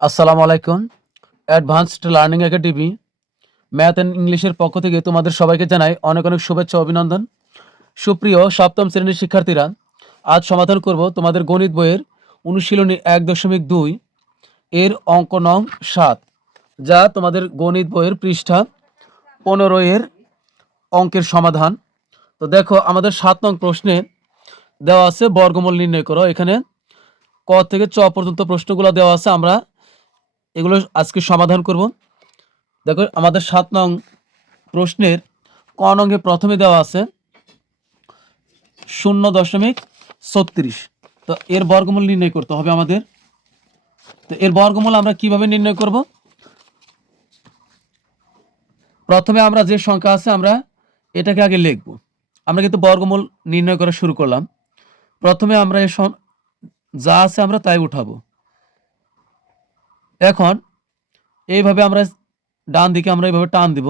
আসসালামু আলাইকুম। Advanced learning academy math and ইংলিশের পক্ষ থেকে তোমাদের সবাইকে জানাই অনেক অনেক শুভেচ্ছা, অভিনন্দন। সুপ্রিয় সপ্তম শ্রেণির শিক্ষার্থীরা, আজ সমাধান করব তোমাদের গণিত বইয়ের অনুশীলনী এক দশমিক দুই, এর অঙ্ক নং সাত, যা তোমাদের গণিত বইয়ের পৃষ্ঠা পনেরো এর অঙ্কের সমাধান। তো দেখো, আমাদের সাত নং প্রশ্নে দেওয়া আছে বর্গমূল নির্ণয় করো। এখানে ক থেকে চ পর্যন্ত প্রশ্নগুলো দেওয়া আছে, আমরা এগুলো আজকে সমাধান করব। দেখো, আমাদের সাত নং প্রশ্নের ক নঙ্গে প্রথমে দেওয়া আছে শূন্য দশমিক ছত্রিশ। তো এর বর্গমূল নির্ণয় করতে হবে আমাদের। তো এর বর্গমূল আমরা কীভাবে নির্ণয় করব? প্রথমে আমরা যে সংখ্যা আছে আমরা এটাকে আগে লিখব। আমরা কিন্তু বর্গমূল নির্ণয় করা শুরু করলাম। প্রথমে আমরা এ যা আছে আমরা তাই উঠাবো। এখন এইভাবে আমরা ডান দিকে আমরা এইভাবে টান দিব।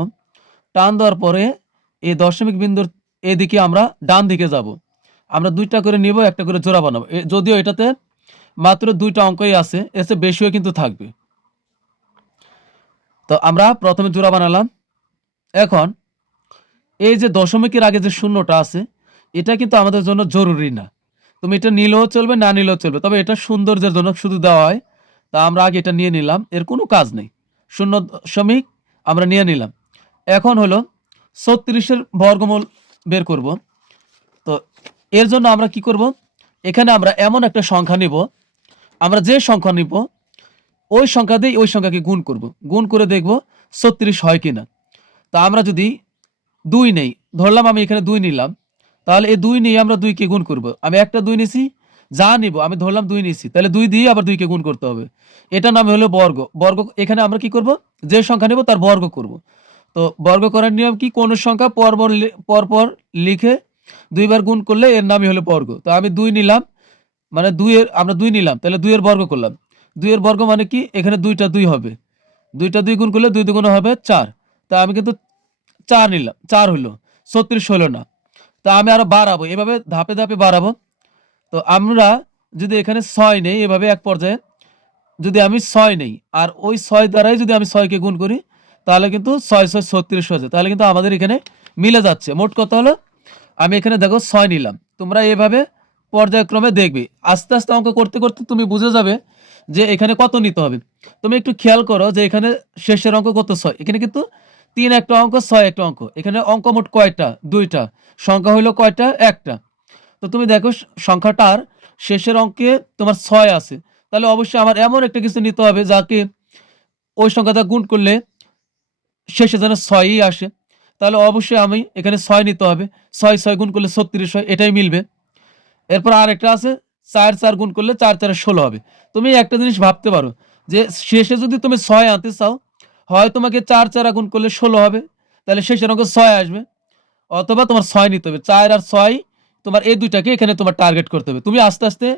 টান দেওয়ার পরে এই দশমিক বিন্দুর এদিকে আমরা ডান দিকে যাব। আমরা দুইটা করে নিব, একটা করে জোড়া বানাবো। যদিও এটাতে মাত্র দুইটা অঙ্কই আছে এসে বেশিও কিন্তু থাকবে। তো আমরা প্রথমে জোড়া বানালাম। এখন এই যে দশমিকের আগে যে শূন্যটা আছে, এটা কিন্তু আমাদের জন্য জরুরি না। তুমি এটা নিলেও চলবে, না নিলেও চলবে। তবে এটা সৌন্দর্যের জন্য শুধু দেওয়া হয় তা আমরা আগে এটা নিয়ে নিলাম, এর কোনো কাজ নেই। শূন্য দশমিক আমরা নিয়ে নিলাম। এখন হলো ছত্রিশের বর্গমূল বের করব। তো এর জন্য আমরা কি করব? এখানে আমরা এমন একটা সংখ্যা নিব। আমরা যে সংখ্যা নিব, ওই সংখ্যা দিয়ে ওই সংখ্যাকে গুণ করব। গুণ করে দেখব ছত্রিশ হয় কি না তা আমরা যদি দুই নেই, ধরলাম আমি এখানে দুই নিলাম, তাহলে এই দুই নিয়ে আমরা দুইকে গুণ করব। আমি একটা দুই নিছি যা নিব, আমি ধরলাম দুই নিছি তাহলে দুই দিয়ে আবার দুইকে গুণ করতে হবে। এটা নাম হলো বর্গ। বর্গ, এখানে আমরা কি করব? যে সংখ্যা নেব তার বর্গ করব। তো বর্গ করার নিয়ম কি? কোন সংখ্যা পরপর পরপর লিখে দুইবার গুণ করলে এর নামই হলো বর্গ। তো আমি দুই নিলাম মানে দুইয়ের, আমরা দুই নিলাম, তাহলে দুইয়ের বর্গ করলাম। দুইয়ের বর্গ মানে কি? এখানে দুইটা দুই হবে। দুইটা দুই গুণ করলে দুই দুগুণ হবে চার। তা আমি কিন্তু চার নিলাম, চার হইল ছত্রিশ হলো না। তা আমি আরও বাড়াবো, এভাবে ধাপে ধাপে বাড়াবো। তো আমরা যদি এখানে ছয় নেই, এভাবে এক পর্যায়ে, যদি আমি ছয় নেই, আর ওই ছয় দ্বারাই যদি আমি ছয়কে গুণ করি, তাহলে কিন্তু ছয় ছয় ছত্রিশ হয়েছে তাহলে কিন্তু আমাদের এখানে মিলে যাচ্ছে। মোট কথা হলো, আমি এখানে দেখো ছয় নিলাম। তোমরা এভাবে পর্যায়ক্রমে দেখবে। আস্তে আস্তে অঙ্ক করতে করতে তুমি বুঝে যাবে যে এখানে কত নিতে হবে। তুমি একটু খেয়াল করো যে এখানে শেষের অঙ্ক কত ছয়? এখানে কিন্তু তিন একটা অঙ্ক, ছয় একটা অঙ্ক। এখানে অঙ্ক মোট কয়টা? দুইটা। সংখ্যা হইল কয়টা? একটা। তো তুমি দেখো সংখ্যাটার শেষের অঙ্কে তোমার ছয় আছে। তাহলে অবশ্যই আমার এমন একটা কিছু নিতে হবে যাকে ওই সংখ্যাটা গুণ করলে শেষে যেন ছয়ই আসে। তাহলে অবশ্যই আমি এখানে ছয় নিতে হবে। ছয় ছয় গুণ করলে ছত্রিশ হয়, এটাই মিলবে। এরপর আর একটা আছে, চার চার গুণ করলে চার, চারে ষোলো হবে। তুমি একটা জিনিস ভাবতে পারো যে শেষে যদি তুমি ছয় আনতে চাও, হয় তোমাকে চার চার গুণ করলে ষোলো হবে, তাহলে শেষের অঙ্ক ছয় আসবে, অথবা তোমার ছয় নিতে হবে। চার আর ছয় তোমার এই দুইটাকে এখানে তোমার টার্গেট করতে হবে। তুমি আস্তে আস্তে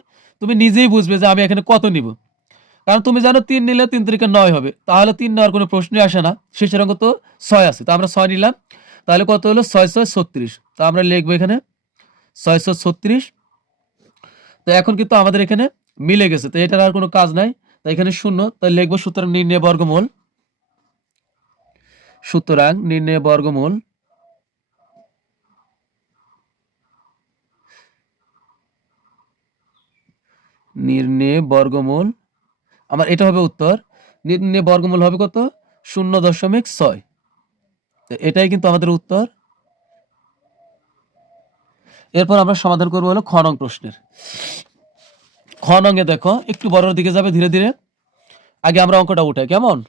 তুমি নিজেই বুঝবে যে আমি এখানে কত নিব। কারণ তুমি জানো তিন নিলে তিন তারিখে নয় হবে। তাহলে তিন নেওয়ার কোনো প্রশ্নই আসে না। শেষের অঙ্ক তো ছয় আছে। তো আমরা ছয় নিলাম। তাহলে কত হলো? ছয় ছয় ছত্রিশ। তো আমরা লিখব এখানে ছয় ছয় ছত্রিশ। তো এখন কিন্তু আমাদের এখানে মিলে গেছে। তো এটার আর কোনো কাজ নাই। তো এখানে শূন্য। তাই লিখব সুতরাং নির্ণয় বর্গমূল। সুতরাং নির্ণয় বর্গমূল নির্ণয় বর্গমূল, আমার এটা হবে উত্তর নির্ণয় বর্গমূল হবে কত? শূন্য দশমিক ছয়। এটাই কিন্তু আমাদের উত্তর। এরপর আমরা সমাধান করব হলো খনং প্রশ্নের। খ নঙ্গে দেখো, একটু বড়র দিকে যাবে ধীরে ধীরে। আগে আমরা অঙ্কটা উঠাই, কেমন?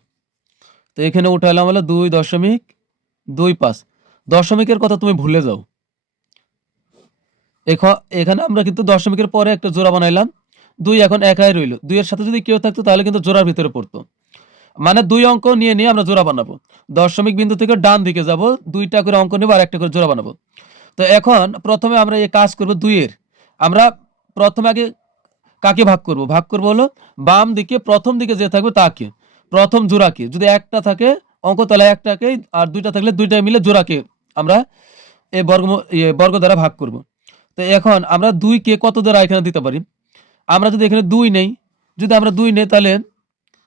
তো এখানে উঠাইলাম হলো দুই দশমিক দুই পাঁচ। দশমিকের কথা তুমি ভুলে যাও। এখ- এখানে আমরা কিন্তু দশমিকের পরে একটা জোড়া বানাইলাম। দুই এখন একাই রইল। দুইয়ের সাথে যদি কেউ থাকতো, তাহলে কিন্তু জোড়ার ভিতরে পড়তো। মানে দুই অঙ্ক নিয়ে নিয়ে আমরা জোড়া বানাবো। দশমিক বিন্দু থেকে ডান দিকে যাব, দুইটা করে অঙ্ক নেব আর একটা করে জোড়া বানাবো। তো এখন প্রথমে আমরা এই কাজ করব দুইয়ের। আমরা প্রথমে আগে কাকে ভাগ করব? ভাগ করব হলো বাম দিকে, প্রথম দিকে যে থাকবে তাকে। প্রথম জোড়াকে। যদি একটা থাকে অঙ্ক, তাহলে একটাকে, আর দুইটা থাকলে দুইটা মিলে জোড়াকে আমরা এই বর্গ বর্গ দ্বারা ভাগ করব। তো এখন আমরা দুইকে কত দ্বারা এখানে দিতে পারি? আমরা যদি এখানে দুই নেই, যদি আমরা দুই নেই, তাহলে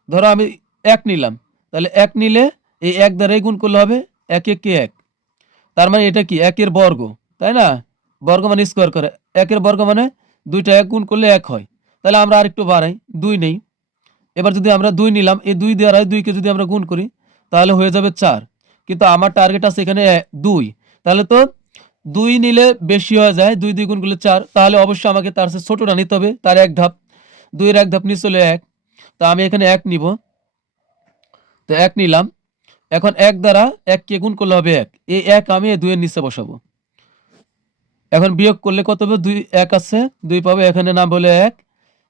ধরো আমি এক নিলাম। তাহলে এক নিলে এই এক দ্বারাই গুণ করলে হবে এক একে এক। তার মানে এটা কি? একের বর্গ, তাই না? বর্গ মানে স্কোয়ার করে। একের বর্গ মানে দুইটা এক গুণ করলে এক হয়। তাহলে আমরা আরেকটু বাড়াই, দুই নেই। এবার যদি আমরা দুই নিলাম, এই দুই দ্বারা দুইকে যদি আমরা গুণ করি, তাহলে হয়ে যাবে চার। কিন্তু আমার টার্গেট আছে এখানে দুই। তাহলে তো দুই নিলে বেশি হয়ে যায়, দুই দুই গুণ করলে চার, তাহলে অবশ্যই আমাকে তার চেয়ে ছোটটা নিতে হবে, তার এক ধাপ, দুইয়ের এক ধাপ নিচে চলে এক। তা আমি এখানে এক নিব। তো এক নিলাম। এখন এক দ্বারা এককে গুণ করলে হবে এক। এই এক আমি দুইয়ের নিচে বসাবো। এখন বিয়োগ করলে কত হবে? দুই, এক আছে, দুই পাবে, এখানে নাম বলে এক।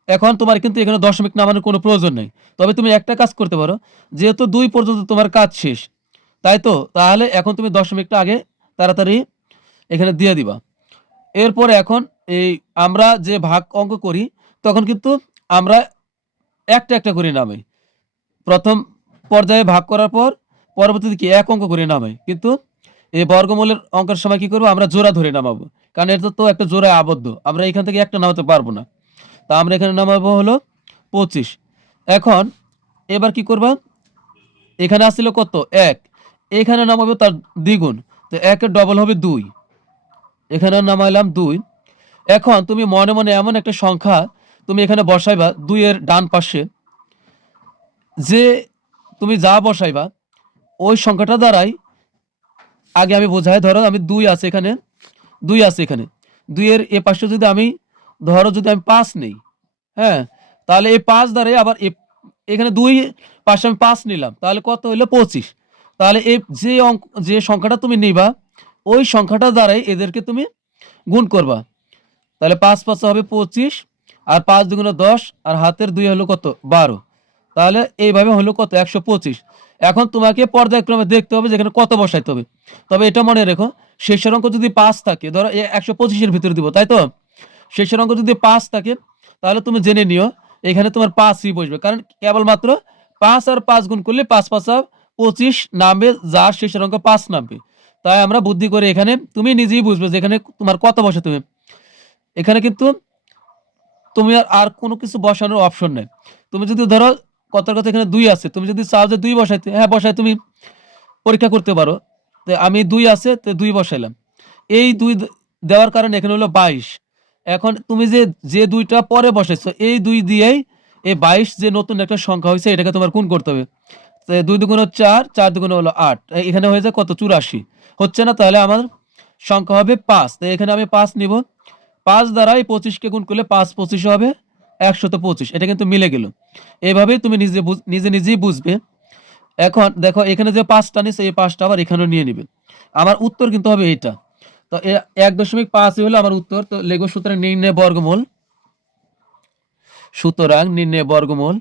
এখন তোমার কিন্তু এখানে দশমিক নামানোর কোনো প্রয়োজন নেই। তবে তুমি একটা কাজ করতে পারো, যেহেতু দুই পর্যন্ত তোমার কাজ শেষ, তাই তো? তাহলে এখন তুমি দশমিকটা আগে তাড়াতাড়ি এখানে দিয়ে দিবা। এরপরে এখন এই আমরা যে ভাগ অঙ্ক করি, তখন কিন্তু আমরা একটা একটা করে নামাই। প্রথম পর্যায়ে ভাগ করার পর পরবর্তীতে কি এক অঙ্ক করে নামাই। কিন্তু এই বর্গমূলের অঙ্কের সময় কি করব? আমরা জোড়া ধরে নামাবো। কারণ এটা তো একটা জোড়ায় আবদ্ধ। আমরা এখান থেকে একটা নামাতে পারব না। তা আমরা এখানে নামাবো হলো পঁচিশ। এখন এবার কি করবা? এখানে আসছিল কত? এক। এখানে নামাবো তার দ্বিগুণ। তো একের ডবল হবে দুই। এখানে নামাইলাম দুই। এখন তুমি মনে মনে এমন একটা সংখ্যা তুমি এখানে বসাইবা দুইয়ের ডান পাশে। যে তুমি যা বসাইবা, ওই সংখ্যাটা দ্বারাই আগে আমি বোঝাই, ধরো আমি দুই আছে এখানে, দুই আছে এখানে। দুইয়ের এ পাশে যদি আমি, ধরো যদি আমি পাঁচ নেই হ্যাঁ তাহলে এই পাঁচ দ্বারাই আবার এখানে দুই পাশে আমি পাঁচ নিলাম, তাহলে কত হইল পঁচিশ। তাহলে এই যে অঙ্ক যে সংখ্যাটা তুমি নিবা ওই সংখ্যাটা দ্বারাই এদেরকে তুমি গুণ করবা। তাহলে পাঁচ পাঁচ হবে পঁচিশ, আর পাঁচ দুগুণে দশ, আর হাতের দুই হলো কত? বারো। তাহলে এইভাবে হলো কত? একশো পঁচিশ। এখন তোমাকে পর্যায়ক্রমে দেখতে হবে যেখানে কত বসাইতে হবে। তবে এটা মনে রেখো, শেষের অঙ্ক যদি পাঁচ থাকে, ধরো একশো পঁচিশের ভিতরে দিব, তাই তো? শেষের অঙ্ক যদি পাঁচ থাকে, তাহলে তুমি জেনে নিও, এখানে তোমার পাঁচই বসবে। কারণ কেবলমাত্র পাঁচ আর পাঁচ গুণ করলে পাঁচ পাঁচ পঁচিশ নামবে, যার শেষের অঙ্ক পাঁচ নামবে। তাই আমরা বুদ্ধি করে এখানে তুমি নিজেই বুঝবে যে এখানে তোমার কত বসাতে তুমি। এখানে কিন্তু তুমি আর কোনো কিছু বসানোর অপশন নেই। তুমি যদি ধরো কথার কথা এখানে দুই আছে, তুমি যদি চাও যে দুই বসাইতে হ্যাঁ বসায় তুমি পরীক্ষা করতে পারো। তো আমি দুই আছে, তো দুই বসাইলাম। এই দুই দেওয়ার কারণে এখানে হলো বাইশ। এখন তুমি যে যে দুইটা পরে বসাইছো, এই দুই দিয়েই এই বাইশ যে নতুন একটা সংখ্যা হয়েছে, এটাকে তোমার কোন করতে হবে। দুই দুগুণ হচ্ছে চার চার দুগুণ হলো আট। এখানে হয়ে যায় কত? চুরাশি। হচ্ছে না? তাহলে আমার সংখ্যা হবে পাঁচ। এখানে আমি পাঁচ নিব। পাঁচ দ্বারা এই পঁচিশকে গুণ করলে পাঁচ পঁচিশ হবে, একশত পঁচিশ। এটা কিন্তু মিলে গেল। এইভাবেই তুমি নিজে নিজে নিজেই বুঝবে। এখন দেখো, এখানে যে পাঁচটা নিচ্ছে এই পাঁচটা আবার এখানেও নিয়ে নিবে। আমার উত্তর কিন্তু হবে এইটা তো এক দশমিক পাঁচই হলো আমার উত্তর। তো লেগো সুতরাং নির্ণয় বর্গমূল। সুতরাং নির্ণয় বর্গমূল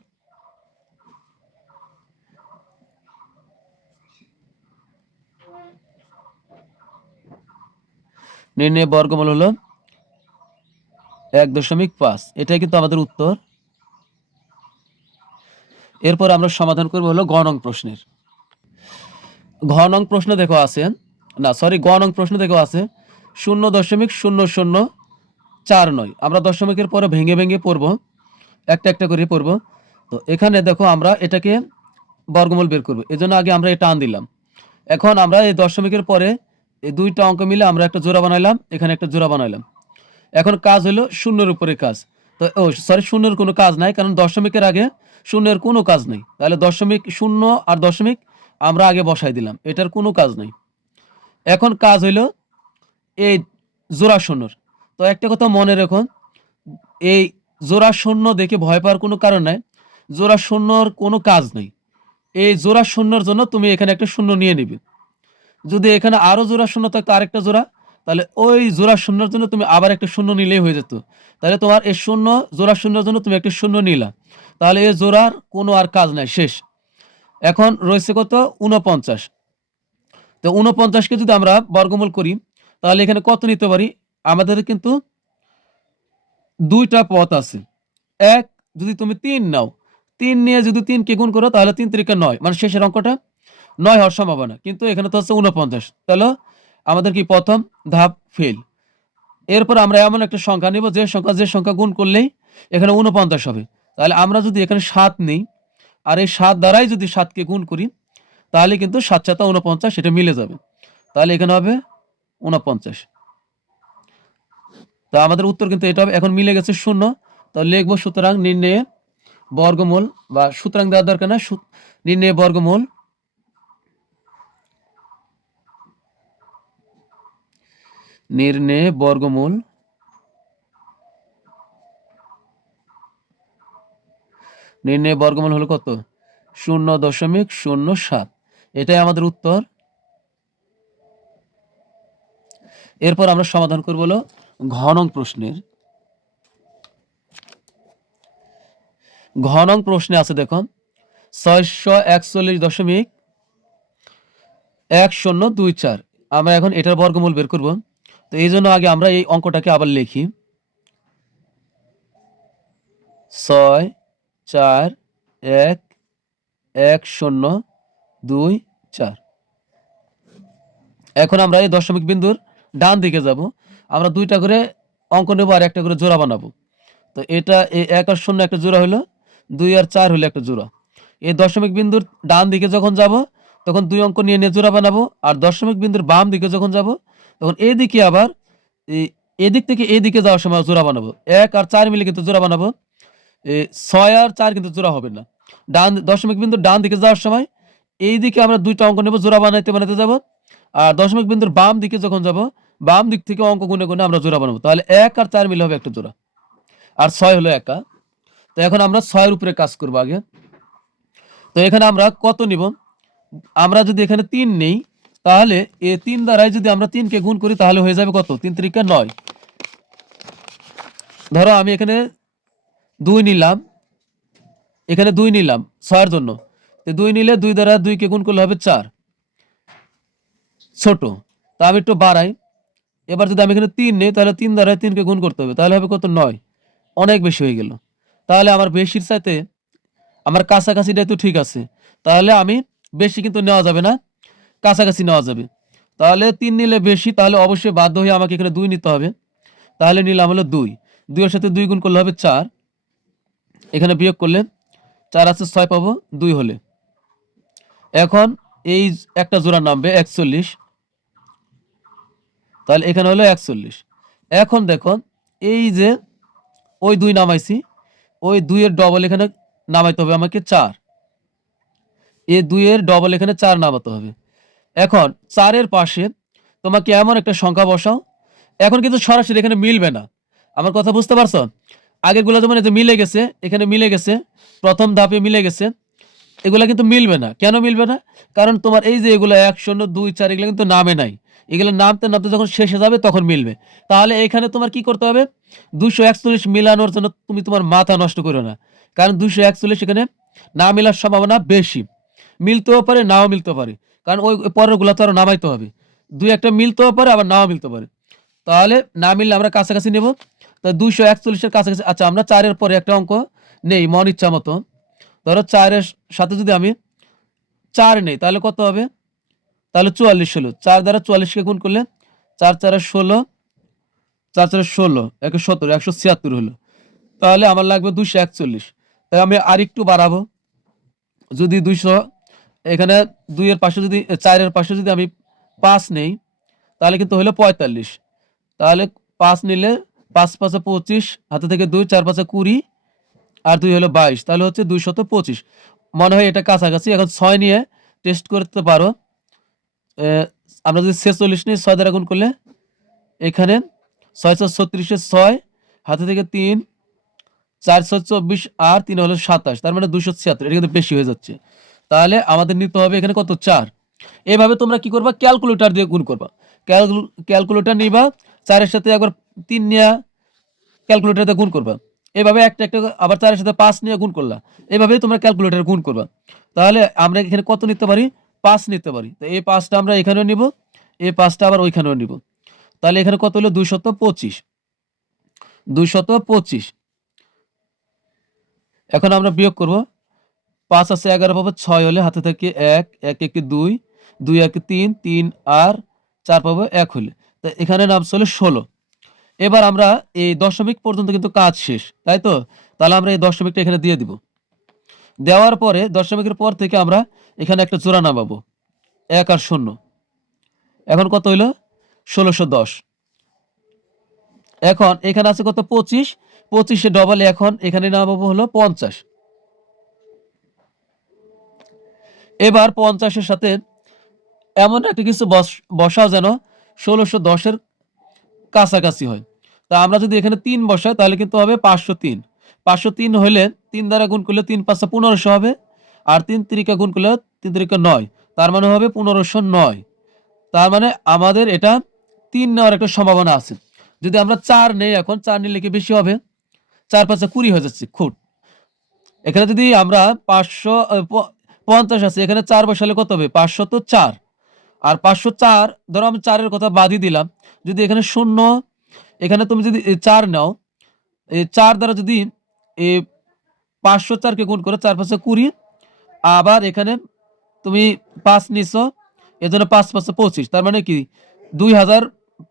নির্ণয় বর্গমূল হলো এক দশমিক পাঁচ। এটাই কিন্তু আমাদের উত্তর। এরপর আমরা সমাধান করব হলো গ নং প্রশ্নের। ঘ নং প্রশ্ন দেখো আছে। না সরি গ নং প্রশ্ন দেখো আছে। শূন্য দশমিক শূন্য শূন্য চার নয়। আমরা দশমিকের পরে ভেঙে ভেঙে পড়ব। একটা একটা করে পড়ব। তো এখানে দেখো আমরা এটাকে বর্গমূল বের করব। এজন্য আগে আমরা এটা আন দিলাম। এখন আমরা এই দশমিকের পরে এই দুইটা অঙ্ক মিলে আমরা একটা জোড়া বানাইলাম, এখানে একটা জোড়া বানাইলাম। এখন কাজ হলো শূন্যের উপরে কাজ। তো, ও সরি শূন্যের কোনো কাজ নাই, কারণ দশমিকের আগে শূন্যের কোনো কাজ নেই। তাহলে দশমিক শূন্য আর দশমিক আমরা আগে বসাই দিলাম, এটার কোনো কাজ নেই। এখন কাজ হইল এই জোড়া শূন্যর। তো একটা কথা মনে রেখো, এই জোড়া শূন্য দেখে ভয় পাওয়ার কোনো কারণ নাই, জোড়া শূন্যর কোনো কাজ নেই। এই জোড়া শূন্যর জন্য তুমি এখানে একটা শূন্য নিয়ে নিবে। যদি এখানে আরও জোড়া শূন্য থাকতো, আরেকটা জোড়া, তাহলে ওই জোড়া শূন্যর জন্য তুমি আবার একটা শূন্য নিলেই হয়ে যেত। তাহলে তোমার এই শূন্য, জোড়া শূন্যর জন্য তুমি একটা শূন্য নিলা। তাহলে এই জোড়ার কোনো আর কাজ নাই, শেষ। এখন রয়েছে কত? উনপঞ্চাশ তো উনপঞ্চাশকে যদি আমরা বর্গমূল করি, তাহলে এখানে কত নিতে পারি? আমাদের কিন্তু দুইটা পথ আছে। এক, যদি তুমি তিন নাও, তিন নিয়ে যদি তিনকে গুণ করো, তাহলে তিন তিরিকে নয় মানে শেষের অঙ্কটা নয় হওয়ার সম্ভাবনা, কিন্তু এখানে তো হচ্ছে উনপঞ্চাশ তাহলে আমাদের কি প্রথম ধাপ ফেল এরপর আমরা এমন একটা সংখ্যা নিব, যে সংখ্যা যে সংখ্যা গুণ করলেই এখানে উনপঞ্চাশ হবে। তাহলে আমরা যদি এখানে সাত নেই, আর এই সাত দ্বারাই যদি সাতকে গুণ করি, তাহলে কিন্তু সাত সাতা উনপঞ্চাশ এটা মিলে যাবে। তাহলে এখানে হবে উনপঞ্চাশ তা আমাদের উত্তর কিন্তু এটা হবে, এখন মিলে গেছে শূন্য। তাহলে লিখব সুতরাং নির্ণয়ে বর্গমূল বা সুতরাং দেওয়ার দরকার না নির্ণয়ে বর্গমূল নির্ণয়ে বর্গমূল। নির্ণয় বর্গমূল হলো কত? শূন্য দশমিক শূন্য সাত। এটাই আমাদের উত্তর। এরপর আমরা সমাধান করব হলো ঘনং প্রশ্নের। ঘনং প্রশ্নে আছে দেখো, ছয়শো একচল্লিশ দশমিক এক শূন্য দুই চার। আমরা এখন এটার বর্গমূল বের করব। তো এই জন্য আগে আমরা এই অঙ্কটাকে আবার লিখি। ছয়, চার, এক এক, শূন্য, দুই, চার। এখন আমরা এই দশমিক বিন্দুর ডান দিকে যাব। আমরা দুইটা করে অঙ্ক নেব আর একটা করে জোড়া বানাবো। তো এটা এই এক আর শূন্য একটা জোড়া হলো, দুই আর চার হলো একটা জোড়া। এই দশমিক বিন্দুর ডান দিকে যখন যাব, তখন দুই অঙ্ক নিয়ে নিয়ে জোড়া বানাবো। আর দশমিক বিন্দুর বাম দিকে যখন যাব তখন এদিকে আবার এদিক থেকে এদিকে যাওয়ার সময় জোড়া বানাবো। এক আর চার মিলে কিন্তু জোড়া বানাবো। ছয় আর চার কিন্তু জোড়া হবে না। ডান, দশমিক বিন্দু ডান দিকে যাওয়ার সময় এই দিকে আমরা দুইটা অঙ্ক নেব, জোড়া বানাইতে বানাইতে যাব। আর দশমিক বিন্দুর বাম দিকে যখন যাব, বাম দিক থেকে অঙ্ক গুনে গুনে আমরা জোড়া বানাবো। তাহলে এক আর চার মিলে হবে একটা জোড়া। আর ছয় হলো একা। তো এখন আমরা ছয়ের উপরে কাজ করব আগে। তো এখানে আমরা কত নিব? আমরা যদি এখানে তিন নেই তাহলে এ তিন দ্বারাই যদি আমরা তিনকে গুণ করি, তাহলে হয়ে যাবে কত? তিন তিরিকা নয়। ধরো আমি এখানে দুই নিলাম। এখানে দুই নিলাম ছয়ের জন্য। দুই নিলে দুই দ্বারা দুইকে গুণ করলে হবে চার। ছোট। তা আমি একটু বাড়াই। এবার যদি আমি এখানে তিন নেই, তাহলে তিন দ্বারা তিনকে গুণ করতে হবে। তাহলে হবে কত? নয়। অনেক বেশি হয়ে গেল। তাহলে আমার বেশির চাইতে আমার কাছাকাছিটা তো ঠিক আছে। তাহলে আমি বেশি কিন্তু নেওয়া যাবে না। কাছাকাছি নেওয়া যাবে। তাহলে তিন নিলে বেশি, তাহলে অবশ্যই বাধ্য হয়ে আমাকে এখানে দুই নিতে হবে। তাহলে নিলাম হলো দুই। দুইয়ের সাথে দুই গুণ করলে হবে চার। এখানে বিয়োগ করলে চার আছে ছয় পাবো, দুই হলে। এখন এই একটা জোড়া নামবে একচল্লিশ। তাহলে এখানে হলো একচল্লিশ। এখন দেখো, এই যে ওই দুই নামাইছি, ওই দুইয়ের ডবল এখানে নামাইতে হবে আমাকে চার। এই দুইয়ের ডবল এখানে চার নামাতে হবে। এখন চারের পাশে তোমাকে এমন একটা সংখ্যা বসাও। এখন কিন্তু সরাসরি এখানে মিলবে না। আমার কথা বুঝতে পারছ? আগেরগুলো যেমন যে মিলে গেছে, এখানে মিলে গেছে, প্রথম ধাপে মিলে গেছে, এগুলা কিন্তু মিলবে না। কেন মিলবে না? কারণ তোমার এই যে এগুলো এক, শূন্য, দুই, চার, এগুলো কিন্তু নামে নাই। এগুলো নামতে নামতে যখন শেষে যাবে তখন মিলবে। তাহলে এখানে তোমার কি করতে হবে? দুশো একচল্লিশ মিলানোর জন্য তুমি তোমার মাথা নষ্ট করো না। কারণ দুশো একচল্লিশ এখানে না মেলার সম্ভাবনা বেশি। মিলতেও পারে, নাও মিলতে পারে। কারণ ওই পরেরগুলা তো আরও নামাইতে হবে। দুই একটা মিলতেও পারে, আবার নাও মিলতে পারে। তাহলে না মিললে আমরা কাছাকাছি নেব। তা দুইশো একচল্লিশের কাছাকাছি আচ্ছা আমরা চারের পরে একটা অঙ্ক নেই, মন ইচ্ছা মতো। ধরো চারের সাথে যদি আমি চার নেই, তাহলে কত হবে? তাহলে চুয়াল্লিশ ষোলো চার দ্বারা চুয়াল্লিশকে গুণ করলে চার চারে ষোলো, চার চারে ষোলো একশো সতেরো একশো ছিয়াত্তর হলো। তাহলে আমার লাগবে দুইশো একচল্লিশ। তাই আমি আর একটু বাড়াবো। যদি দুইশো এখানে দুইয়ের পাশে যদি চারের পাশে যদি আমি পাঁচ নেই, তাহলে কিন্তু হলো পঁয়তাল্লিশ। তাহলে পাঁচ নিলে পাঁচ পাঁচে পঁচিশ, হাতে থেকে দুই, চার পাঁচে কুড়ি, আর দুই হলো বাইশ। তাহলে হচ্ছে দুইশত পঁচিশ। মনে হয় এটা কাছাকাছি, এখন ছয় নিয়ে টেস্ট করতে পারো। আমরা যদি ছেচল্লিশ নিই, ছয় দ্বারা গুণ করলে এখানে ছয়শো ছত্রিশে ছয়, হাতে থেকে তিন চারশো চব্বিশ, আর তিন হলো সাতাশ। তার মানে দুশো ছিয়াত্তর। এটা কিন্তু বেশি হয়ে যাচ্ছে। তাহলে আমাদের নিতে হবে এখানে কত? চার। এভাবে তোমরা কি করবা? ক্যালকুলেটর দিয়ে গুণ করবা। ক্যালকুলেটর নিবা, চারের সাথে একবার তিন নিয়ে ক্যালকুলেটরতে গুণ করবা। এভাবে একটা একটা আবার চারের সাথে পাঁচ নিয়ে গুণ করলা। এভাবেই তোমরা ক্যালকুলেটর গুণ করবা। তাহলে আমরা এখানে কত নিতে পারি? পাঁচ নিতে পারি। তো এই পাঁচটা আমরা এখানেও নিব, এই পাঁচটা আবার ওইখানেও নিব। তাহলে এখানে কত হলো? দুই দুইশত পঁচিশ। দুইশত পঁচিশ। এখন আমরা বিয়োগ করব। পাঁচ আছে এগারো পাবো, ছয় হলে হাতে থেকে এক এক, একে দুই দুই, একে তিন তিন, আর চার পাবো, এক হলে। তা এখানে নাম হলো ষোলো। এবার আমরা এই দশমিক পর্যন্ত কিন্তু কাজ শেষ, তাই তো? তাহলে আমরা এই দশমিকটা এখানে দিয়ে দিব। দেওয়ার পরে দশমিকের পর থেকে আমরা এখানে একটা জোড়া নামাবো, এক আর শূন্য। এখন কত হইল? ষোলোশো দশ। এখন এখানে আছে কত? পঁচিশ। পঁচিশে ডবল এখন এখানে নামাবো হলো পঞ্চাশ। এবার পঞ্চাশের সাথে এমন একটা কিছু বস- বসাও যেন ষোলোশো দশের কাছাকাছি হয়। তা আমরা যদি এখানে তিন বসাই, তাহলে কিন্তু হবে পাঁচশো তিন। পাঁচশো তিন হলে তিন দ্বারা গুণ করলে তিন পাঁচশো পনেরোশো হবে, আর তিন তিরিকা গুণ করলে তিন তিরিকা নয়। তার মানে হবে পনেরোশো নয়। তার মানে আমাদের এটা তিন নেওয়ার একটা সম্ভাবনা আছে। যদি আমরা চার নেই এখন, চার নিলে কি বেশি হবে? চার পাঁচটা কুড়ি হয়ে যাচ্ছে খুট এখানে যদি আমরা পাঁচশো পঞ্চাশ আছে, এখানে চার বসালে কত হবে? পাঁচশো তো চার। আর পাঁচশো চার, ধরো আমি চারের কথা বাদই দিলাম। যদি এখানে শূন্য, এখানে তুমি যদি চার নাও এই চার দ্বারা যদি এই পাঁচশো চারকে গুণ করে চার পাঁচশো কুড়ি, আবার এখানে তুমি পাঁচ নিছো এজন্য পাঁচ পাঁচশো পঁচিশ, তার মানে কি? দুই হাজার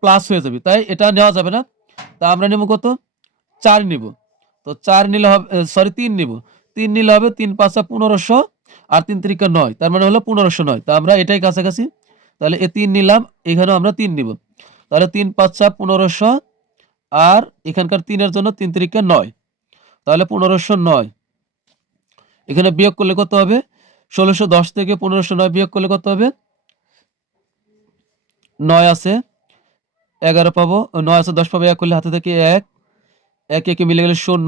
প্লাস হয়ে যাবে। তাই এটা নেওয়া যাবে না। তা আমরা নেব কত? চার নিব। তো চার নিলে হবে সরি তিন নিব। তিন নিলে হবে তিন পাঁচা পনেরোশো। আর তিন তিরিকা নয়, তার মানে হলো পনেরোশো নয়। তা আমরা এটাই কাছাকাছি। তাহলে এ তিন নিলাম, এখানেও আমরা তিন নিব। তাহলে তিন পাঁচা পনেরোশো, আর এখানকার তিনের জন্য তিন তিরিকা নয়। তাহলে পনেরোশো নয়। এখানে বিয়োগ করলে কত হবে? ষোলোশো দশ থেকে পনেরোশো নয় বিয়োগ করলে কত হবে? নয় আছে, এগারো পাবো, নয় আছে, দশ পাবো, এক করলে হাতে থেকে এক। এক একে মিলে গেলে শূন্য।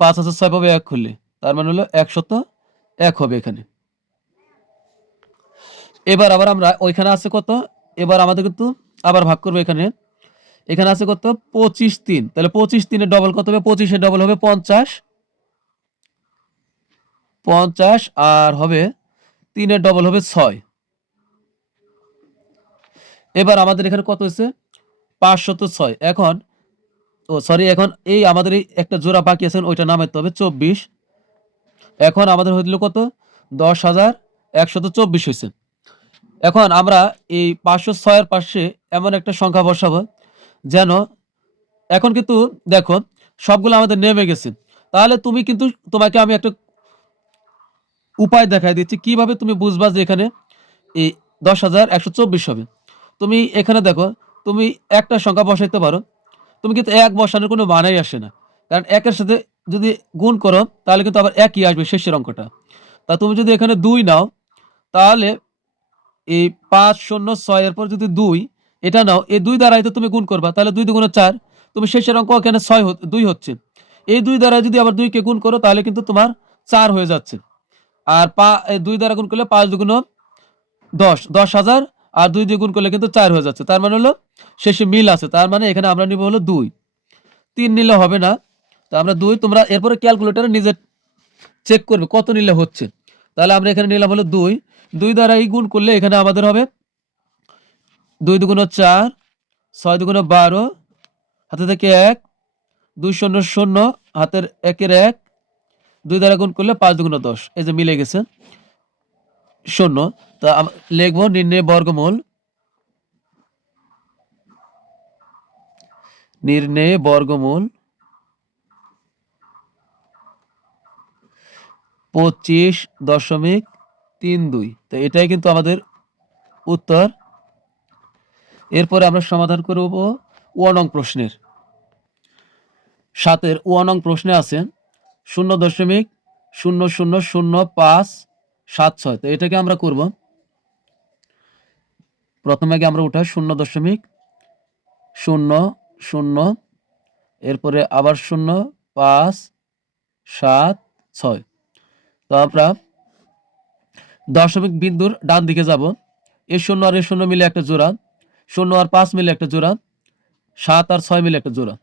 পাঁচ আছে, ছয় পাবো, এক করলে। তার মানে হলো একশত এক হবে এখানে। এবার আবার আমরা ওইখানে আছে কত? এবার আমাদের কিন্তু আবার ভাগ করব এখানে। এখানে আছে কত? পঁচিশ তিন। তাহলে পঁচিশ তিনের ডবল কত হবে? পঁচিশের ডবল হবে পঞ্চাশ। পঞ্চাশ আর হবে তিনের ডবল হবে ছয়। এবার আমাদের এখানে কত হয়েছে? পাঁচশত ছয়। এখন, ও সরি এখন এই আমাদের এই একটা জোড়া বাকি আছে ওইটা নামাইতে হবে চব্বিশ। এখন আমাদের হইল কত? দশ হাজার একশত চব্বিশ হয়েছে এখন আমরা এই পাঁচশো ছয়ের পাশে এমন একটা সংখ্যা বসাবো, যেন এখন কিন্তু দেখো, সবগুলো আমাদের নেমে গেছে। তাহলে তুমি কিন্তু, তোমাকে আমি একটা উপায় দেখাই দিচ্ছি, কীভাবে তুমি বুঝবা যে এখানে এই দশ হাজার একশো চব্বিশ হবে? তুমি এখানে দেখো, তুমি একটা সংখ্যা বসাইতে পারো, তুমি কিন্তু এক বসানোর কোনো মানাই আসে না। কারণ একের সাথে যদি গুণ করো, তাহলে কিন্তু আবার একই আসবে শেষের অঙ্কটা। তা তুমি যদি এখানে দুই নাও, তাহলে এই পাঁচ শূন্য ছয়ের পর যদি দুই, এটা নাও, এই দুই দ্বারাই তো তুমি গুণ করবা, তাহলে দুই দুগুণ চার, তুমি শেষের অঙ্ক এখানে ছয় দুই হচ্ছে। এই দুই দ্বারা যদি আবার দুইকে গুণ করো, তাহলে কিন্তু তোমার চার হয়ে যাচ্ছে। আর পা দুই দ্বারা গুণ করলে পাঁচ দুগুণ দশ দশ হাজার, আর দুই দিয়ে গুণ করলে কিন্তু চার হয়ে যাচ্ছে। তার মানে হলো, শেষে মিল আছে, তার মানে এখানে আমরা নিব হলো দুই। তিন নিলে হবে না তো আমরা দুই, তোমরা এরপরে ক্যালকুলেটারে নিজে চেক করবে কত নিলে হচ্ছে। তাহলে আমরা এখানে নিলাম হলো দুই। দুই দ্বারা এই গুণ করলে এখানে আমাদের হবে দুই দুগুণ চার, ছয় দুগুণ বারো, হাতে থেকে এক, দুই শূন্য শূন্য, হাতের একের এক, দুই দ্বারা গুণ করলে পাঁচ দুগুণ দশ। এই যে মিলে গেছে শূন্য। তা লিখব নির্ণয় বর্গমূল। নির্ণয়ে বর্গমূল। পঁচিশ দশমিক তিন দুই। তো এটাই কিন্তু আমাদের উত্তর। এরপরে আমরা সমাধান করব ওয়ানং প্রশ্নের। সাতের ওয়ানং প্রশ্নে আছে শূন্য দশমিক শূন্য শূন্য শূন্য পাঁচ সাত ছয়। তো এটাকে আমরা করব। প্রথমে আগে আমরা উঠাই শূন্য দশমিক শূন্য শূন্য, এরপরে আবার শূন্য পাঁচ সাত ছয়। তো আমরা দশমিক বিন্দুর ডান দিকে যাব। এ শূন্য আর এ শূন্য মিলে একটা জোড়া, শূন্য আর পাঁচ মিলে একটা জোড়া, সাত আর ছয় মিলে একটা জোড়া।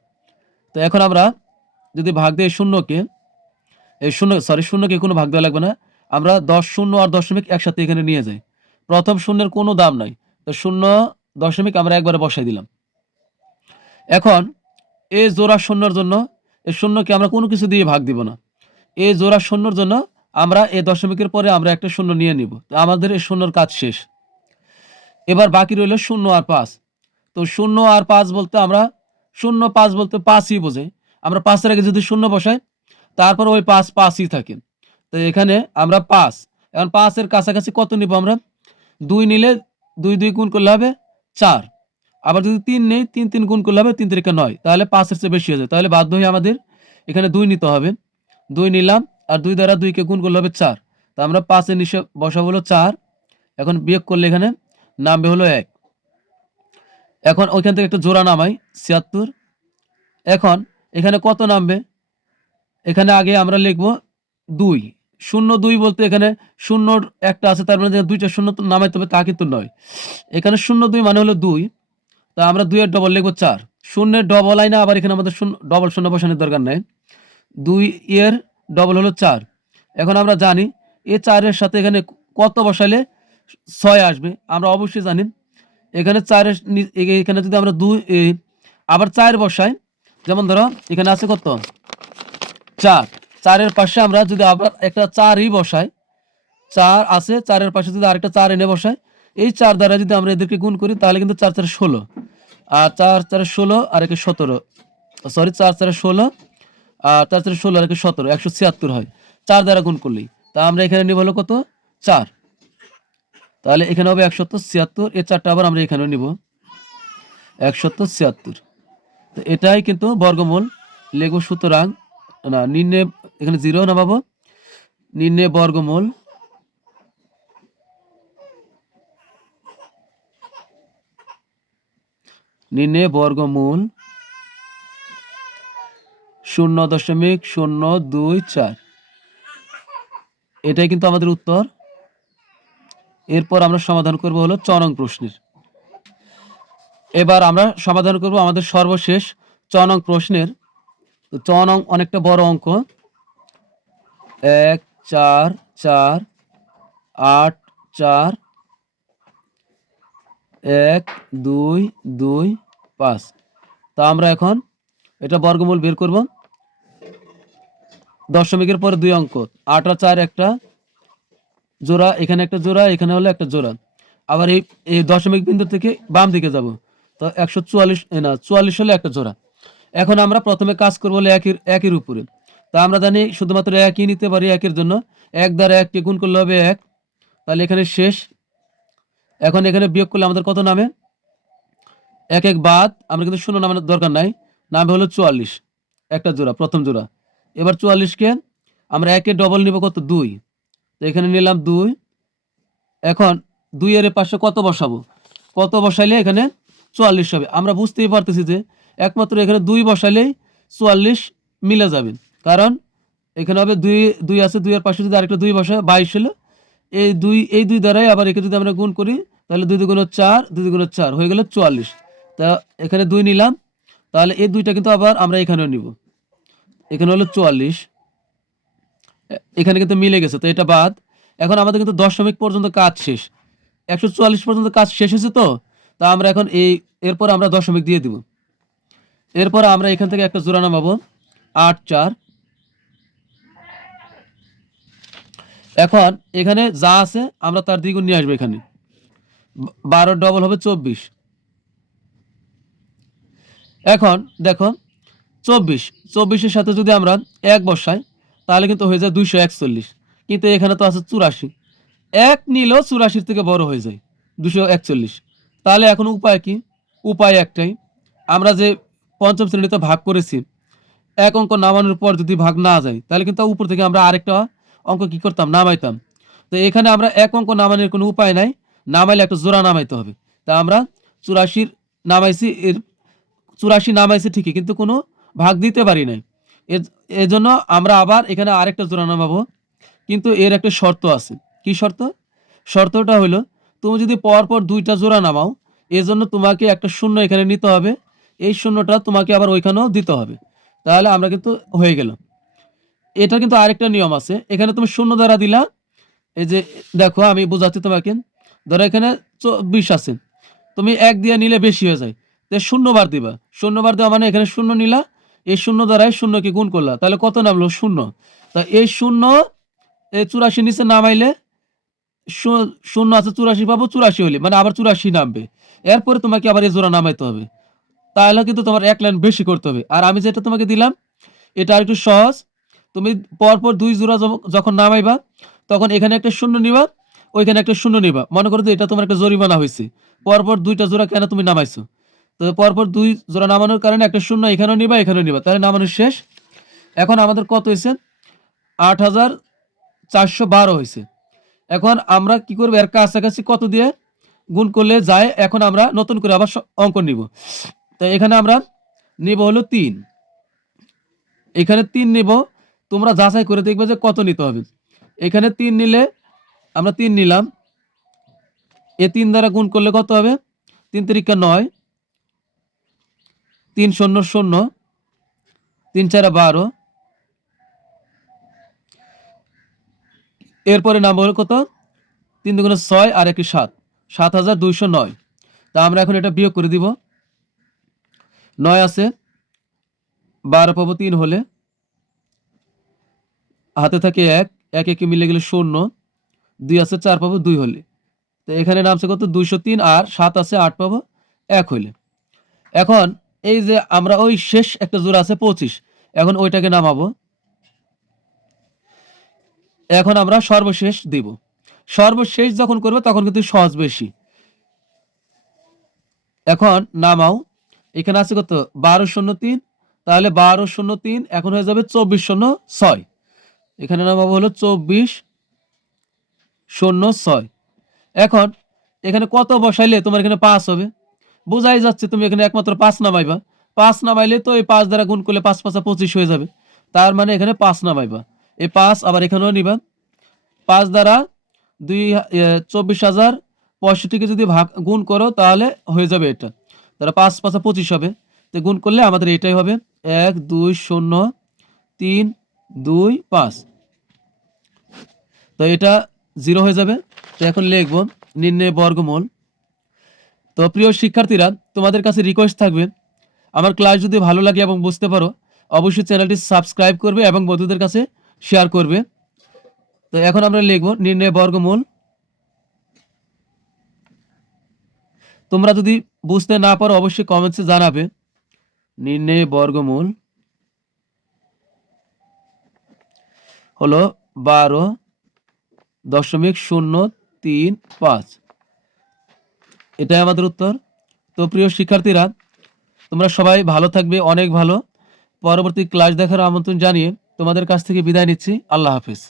তো এখন আমরা যদি ভাগ দিই শূন্যকে এই শূন্য সরি শূন্যকে কোনো ভাগ দেওয়া লাগবে না। আমরা দশ শূন্য আর দশমিক একসাথে এখানে নিয়ে যাই। প্রথম শূন্যের কোনো দাম নাই, তো শূন্য দশমিক আমরা একবারে বসাই দিলাম। এখন এই জোড়া শূন্যর জন্য এই শূন্যকে আমরা কোনো কিছু দিয়ে ভাগ দিব না। এই জোড়া শূন্যর জন্য আমরা এই দশমিকের পরে আমরা একটা শূন্য নিয়ে নিব। তো আমাদের এই শূন্যর কাজ শেষ। এবার বাকি রইল শূন্য আর পাঁচ। তো শূন্য আর পাঁচ বলতে আমরা, শূন্য পাঁচ বলতে পাঁচই বোঝাই। আমরা পাঁচের আগে যদি শূন্য বসাই, তারপর ওই পাঁচ পাঁচই থাকে। তো এখানে আমরা পাঁচ। এখন পাঁচের কাছাকাছি কত নিব আমরা? দুই নিলে দুই দুই গুণ করলে হবে চার। আবার যদি তিন নেই, তিন তিন গুণ করলে হবে তিন তিরিকে নয়। তাহলে পাঁচের চেয়ে বেশি হয়ে যায়। তাহলে বাধ্য হয়ে আমাদের এখানে দুই নিতে হবে। দুই নিলাম আর দুই দ্বারা দুইকে গুণ করলে হবে চার। তা আমরা পাঁচের নিচে বসাবো হলো চার। এখন বিয়োগ করলে এখানে নামবে হলো এক। এখন ওইখান থেকে একটা জোড়া নামাই, ছিয়াত্তর। এখন এখানে কত নামবে? এখানে আগে আমরা লিখব দুই। শূন্য দুই বলতে এখানে শূন্য একটা আছে, তার মানে দুইটা শূন্য তো নামাইতে হবে তা কিন্তু নয়। এখানে শূন্য দুই মানে হলো দুই। তা আমরা দুইয়ের ডবল লিখব চার। শূন্যের ডবল আই না আবার এখানে আমাদের শূন্য ডবল শূন্য বসানোর দরকার নেই। দুই এর ডবল হলো চার। এখন আমরা জানি এ চারের সাথে এখানে কত বসালে ছয় আসবে? আমরা অবশ্যই জানি এখানে চারের এখানে যদি আমরা দুই আবার চার বসাই, যেমন ধরো এখানে আছে কত? চার। চারের পাশে আমরা যদি আবার একটা চারই বসাই, চার আছে, চারের পাশে যদি আরেকটা চার এনে বসাই, এই চার দ্বারা যদি আমরা এদেরকে গুণ করি, তাহলে কিন্তু চার চারে ষোলো। আর চার চারে ষোলো আর একে সতেরো। সরি চার চারে ষোলো চার চারে ষোলো আর একে সতেরো, একশো ছিয়াত্তর হয়। চার দ্বারা গুণ করলেই। তা আমরা এখানে নিব হলো কত? চার। তাহলে এখানে হবে একশত ছিয়াত্তর, এই চারটা আবার আমরা এখানেও নিব। একশত ছিয়াত্তর। তো এটাই কিন্তু বর্গমূল। লেগো সুতরাং, না নির্ণয় এখানে জিরো না পাবো নির্ণয় বর্গমূল। নির্ণয় বর্গমূল। শূন্য দশমিক শূন্য দুই চার। এটাই কিন্তু আমাদের উত্তর। এরপর আমরা সমাধান করব হলো চরং প্রশ্নের। এবার আমরা সমাধান করব আমাদের সর্বশেষ চনং প্রশ্নের। তো চনং অনেকটা বড় অঙ্ক। এক, চার চার, আট, চার, এক, দুই দুই, পাঁচ। তা আমরা এখন এটা বর্গমূল বের করব। দশমিকের পরে দুই অঙ্ক। আট আর চার একটা জোড়া, এখানে একটা জোড়া, এখানে হলো একটা জোড়া। আবার এই এই দশমিক বিন্দু থেকে বাম দিকে যাব। তো একশো চুয়াল্লিশ না, চুয়াল্লিশ হলে একটা জোড়া। এখন আমরা প্রথমে কাজ করব হলো একের একের উপরে। তা আমরা জানি শুধুমাত্র একই নিতে পারি একের জন্য। এক দ্বারা এককে গুণ করলে হবে এক। তাহলে এখানে শেষ। এখন এখানে বিয়োগ করলে আমাদের কত নামে? এক এক বাদ। আমরা কিন্তু শূন্য নামের দরকার নাই। নামে হলো চুয়াল্লিশ। একটা জোড়া, প্রথম জোড়া। এবার চুয়াল্লিশকে আমরা একে ডবল নিব কত? দুই। তো এখানে নিলাম দুই। এখন দুই এর পাশে কত বসাবো? কত বসাইলে এখানে চুয়াল্লিশ হবে? আমরা বুঝতেই পারতেছি যে একমাত্র এখানে দুই বসাইলেই চুয়াল্লিশ মিলে যাবে। কারণ এখানে হবে দুই দুই আছে দুইয়ের পাশে যদি আরেকটা দুই বসায় বাইশ হলো, এই দুই এই দুই দ্বারাই আবার একে যদি আমরা গুণ করি, তাহলে দুই দুগুণ চার, দুই দুগুণ চার, হয়ে গেল চুয়াল্লিশ। তা এখানে দুই নিলাম, তাহলে এই দুইটা কিন্তু আবার আমরা এখানেও নিব। এখানে হলো চুয়াল্লিশ। এখানে কিন্তু মিলে গেছে, তো এটা বাদ। এখন আমাদের কিন্তু দশমিক পর্যন্ত কাজ শেষ। একশো চুয়াল্লিশ পর্যন্ত কাজ শেষ হয়েছে তো? তা আমরা এখন এই, এরপর আমরা দশমিক দিয়ে দিব। এরপর আমরা এখান থেকে একটা জোড়া নামাবো। আট, চার। এখন এখানে যা আছে আমরা তার দ্বিগুণ নিয়ে আসব এখানে। বারো ডবল হবে চব্বিশ। এখন দেখো চব্বিশ। চব্বিশের সাথে যদি আমরা এক বসাই, তাহলে কিন্তু হয়ে যায় দুইশো একচল্লিশ। কিন্তু এখানে তো আছে চুরাশি। এক নিলেও চুরাশির থেকে বড় হয়ে যায় দুশো একচল্লিশ। তাহলে এখন উপায় কি? উপায় একটাই। আমরা যে পঞ্চম শ্রেণীতে ভাগ করেছি, এক অঙ্ক নামানোর পর যদি ভাগ না যায়, তাহলে কিন্তু উপর থেকে আমরা আরেকটা অঙ্ক কি করতাম? নামাইতাম। তো এখানে আমরা এক অঙ্ক নামানোর কোনো উপায় নাই। নামাইলে একটা জোড়া নামাইতে হবে। তা আমরা চুরাশির নামাইছি, এর চুরাশি নামাইছি ঠিকই, কিন্তু কোনো ভাগ দিতে পারি নাই। এজন্য আমরা আবার এখানে আরেকটা জোড়া নামাবো। কিন্তু এর একটা শর্ত আছে। কি শর্ত? শর্তটা হলো তুমি যদি পরপর দুইটা জোড়া নামাও, এজন্য তোমাকে একটা শূন্য এখানে নিতে হবে। এই শূন্যটা তোমাকে আবার ওইখানেও দিতে হবে। তাহলে আমরা কিন্তু হয়ে গেল এটা কিন্তু আরেকটা নিয়ম আছে। এখানে তুমি শূন্য দ্বারা দিলা। এই যে, দেখো, আমি বোঝাচ্ছি তোমাকে। ধরো এখানে চব্বিশ আছে। তুমি এক দিয়ে নিলে বেশি হয়ে যায়। তো শূন্যবার দিবা। শূন্যবার দেওয়া মানে এখানে শূন্য নিলা। এই শূন্য দ্বারাই শূন্যকে গুণ করলা। তাহলে কত নামলো? শূন্য। তা এই শূন্য, এই চুরাশি নিচে নামাইলে শূন্য আছে চুরাশি, পাবো চুরাশি হলে মানে আবার চুরাশি নামবে। এরপরে তোমাকে আবার এই জোড়া নামাইতে হবে। তাহলে কিন্তু তোমার এক লাইন বেশি করতে হবে। আর আমি যেটা তোমাকে দিলাম, এটা আর একটু সহজ। তুমি পরপর দুই জোড়া যখন নামাইবা, তখন এখানে একটা শূন্য নিবা, ওইখানে একটা শূন্য নিবা। মনে করো যে এটা তোমার একটা জরিমানা হয়েছে পরপর দুইটা জোড়া কেন তুমি নামাইছো? তো পরপর দুই জোড়া নামানোর কারণে একটা শূন্য এখানেও নিবা এখানেও নিবা। তাহলে নামানো শেষ। এখন আমাদের কত হয়েছে? আট হাজার চারশো বারো হয়েছে। এখন আমরা কি করব? এর কাছাকাছি কত দিয়ে গুণ করলে যায়? এখন আমরা নতুন করে আবার অঙ্ক নিব। তো এখানে আমরা নিব হলো তিন। এখানে তিন নিব। তোমরা যাচাই করে দেখবে যে কত নিতে হবে। এখানে তিন নিলে আমরা তিন নিলাম। এ তিন দ্বারা গুণ করলে কত হবে? তিন তিরিকা নয়। তিন শূন্য শূন্য, তিন চারা বারো। এরপরে নাম হলো কত? তিন দুগুণে ছয় আর একটি সাত সাত হাজার দুইশো নয়। তা আমরা এখন এটা বিয়োগ করে দিব। নয় আছে, বারো পাবো তিন হলে। হাতে থাকে এক এক একে মিলে গেলে শূন্য, দুই আছে চার পাবো দুই হলে। তো এখানে নামছে কত? দুইশো তিন আর সাত আছে আট পাবো এক হইলে এখন এই যে আমরা ওই শেষ একটা জোড়া আছে পঁচিশ, এখন ওইটাকে নামাবো। এখন আমরা সর্বশেষ দিব। সর্বশেষ যখন করবে তখন কিন্তু সহজ বেশি। এখন নামাও। এখানে আছে কত? বারো শূন্য তিন। তাহলে বারো শূন্য তিন এখন হয়ে যাবে চব্বিশ শূন্য ছয়। এখানে নামাবো হলো চব্বিশ শূন্য ছয়। এখন এখানে কত বসাইলে তোমার এখানে পাঁচ হবে? বোঝাই যাচ্ছে তুমি এখানে একমাত্র পাঁচ নামাইবা। পাঁচ নামাইলে তো এই পাঁচ দ্বারা গুণ করলে পাঁচ পাঁচা পঁচিশ হয়ে যাবে। তার মানে এখানে পাঁচ নামাইবা। এই পাঁচ আবার এখানেও নিবা। পাঁচ দ্বারা দুই চব্বিশ হাজার পঁয়ষট্টিকে যদি ভাগ, গুণ করো তাহলে হয়ে যাবে এটা। তাহলে পাঁচ, পাঁচা পঁচিশ হবে। তো গুণ করলে আমাদের এটাই হবে। এক, দুই, শূন্য, তিন, দুই, পাঁচ। তো এটা জিরো হয়ে যাবে। তো এখন লিখব নির্ণয় বর্গমূল। তো প্রিয় শিক্ষার্থীরা, তোমাদের কাছে রিকোয়েস্ট থাকবে, আমার ক্লাস যদি ভালো লাগে এবং বুঝতে পারো, অবশ্যই চ্যানেলটি সাবস্ক্রাইব করবে এবং বন্ধুদের কাছে শেয়ার করবে। তো এখন আমরা লিখব নির্ণয় বর্গমূল। তোমরা যদি বুঝতে না পারো, অবশ্যই কমেন্টসে জানাবে। নির্ণয় বর্গমূল হলো বারো দশমিক শূন্য তিন পাঁচ। এটাই আমাদের উত্তর। তো প্রিয় শিক্ষার্থীরা, তোমরা সবাই ভালো থাকবে, অনেক ভালো। পরবর্তী ক্লাস দেখার আমন্ত্রণ জানিয়ে তোমাদের কাছ থেকে বিদায় নিচ্ছি। আল্লাহ হাফিজ।